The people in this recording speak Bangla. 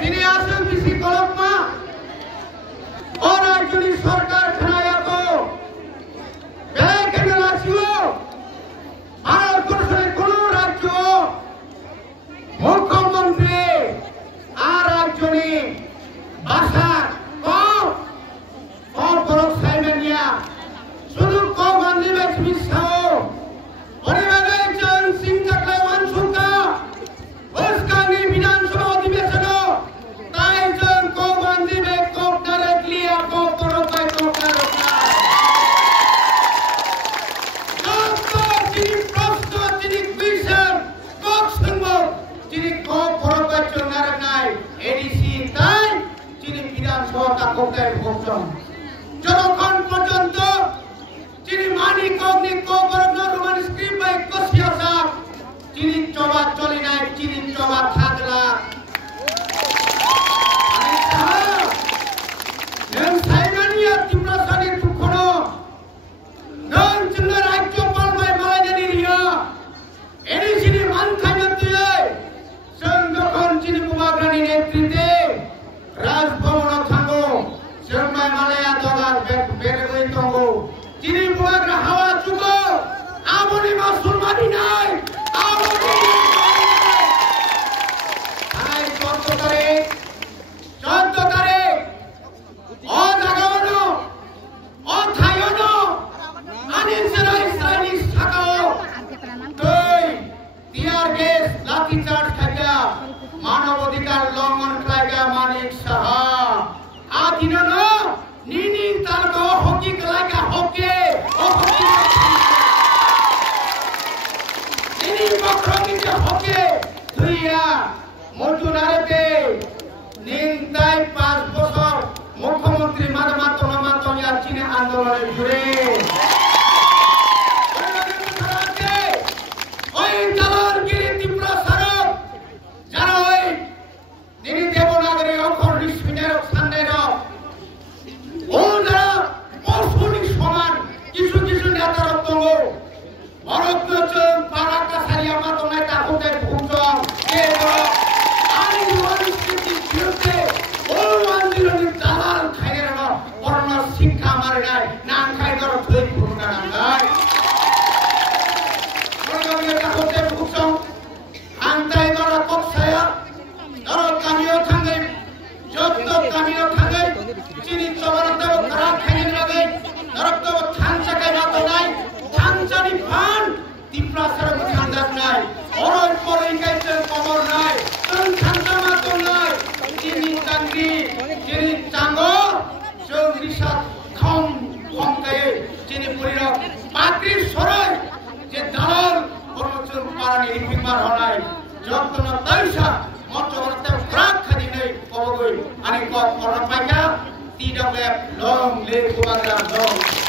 তিনি আছেন বিসি কলকমা और actually सरकार खाया तो बैक राज्य भारतवर्षের কোন রাজ্য মুখ্যমন্ত্রী আর রাজ্যনি ভাষা Kokborok Saliya শুধু কগন্ধি বেশমিসাও পরিবারে জন সিং থাকলে ওয়ানসুকা उसकानी विधानसभा अधिवेशन তাই জন কগন্ধি বে কক ডাইরেক্টলি Kokborok বাই Kokborok যিনি প্রশ্ন যিনি কুইশন কক শুনব যিনি Kokborok বাই চন্দ্র নাই এডিসি তাই যিনি বিধানসভা কা কোকটাই ভোজন যতক্ষণ পর্যন্ত যিনি মানিক অগ্নি Kokborok নরমান স্ক্রিপ্ট বাই কসিয়া সাহ যিনি চবা চলি নাই যিনি চবা থাকলা নন সাইমানিয়া ত্রিপুরাসানি দুখনো নন চন্দ্র রাজ্যপাল বাই মালাজানি রিয়া এডিসিনি মানখাইতে সংগঠন যিনি বুবাগ্রানি নেতৃত্বে Raj Bhavan থাঙ্গো Sermai Malaya Dogar Berway Tongo Jini Buagra Hawa Chugo Amoni Masulmani Nai Amoni Hai Chotto Tare O Nagaono O Thayono Anin Sera Israeli Sakao Toi Tiar Gas Lati Charge Khagya Manav Adhikar Longon Khagya Manik Saha Adinano Nini Talko Hockey Kalaka Hockey Nini Bakroki Hockey Tuya Motunarete Nintai Pas Bosor Mukhomontri Madamato Namatoya Chine Andolane Jure Oi Jalal Giri Tripura Sarok Jara oi Nini Devanagari Okhor Rishminarok Sandairok ওরা অসুনি সমান কিছু কিছু নেতার তঙ্গ ভারতবর্ষের পারাকা সালিয়া মাতনায় তাহলে ভূজন আমি পরিস্থিতি বিরুদ্ধে ও আন্দোলনের দালাল খাইয়ের করোনা শিক্ষা মারে নাই নাম খাই ধর ধরে ভূমিকা নাম নাই তাহলে ভূজন আন্তাই ধর কপসায়া ধর কামিও থাঙ্গে যত কামিও থাঙ্গে চিনি চবরতে খারাপ খাইয়ে লাগে নরকতে খানসা খাই মাতো নাই খানসানি ফান তিপ্রাসার খানদাস নাই অরয় পরে গাইতে কবর নাই তন খানসা মাতো নাই চিনি টাঙ্গি চিনি চাঙ্গো চৌরিশা খম খমকায়ে চিনি পরিরক পাত্রীর সরয় যে দালাল পরমচুর পারানি রিপিমার হনাই যত্ন তাইসা মঞ্চবরতে খারাপ খাদি নেই কবগই আনি কক করন পাইকা TWF long live Bangla long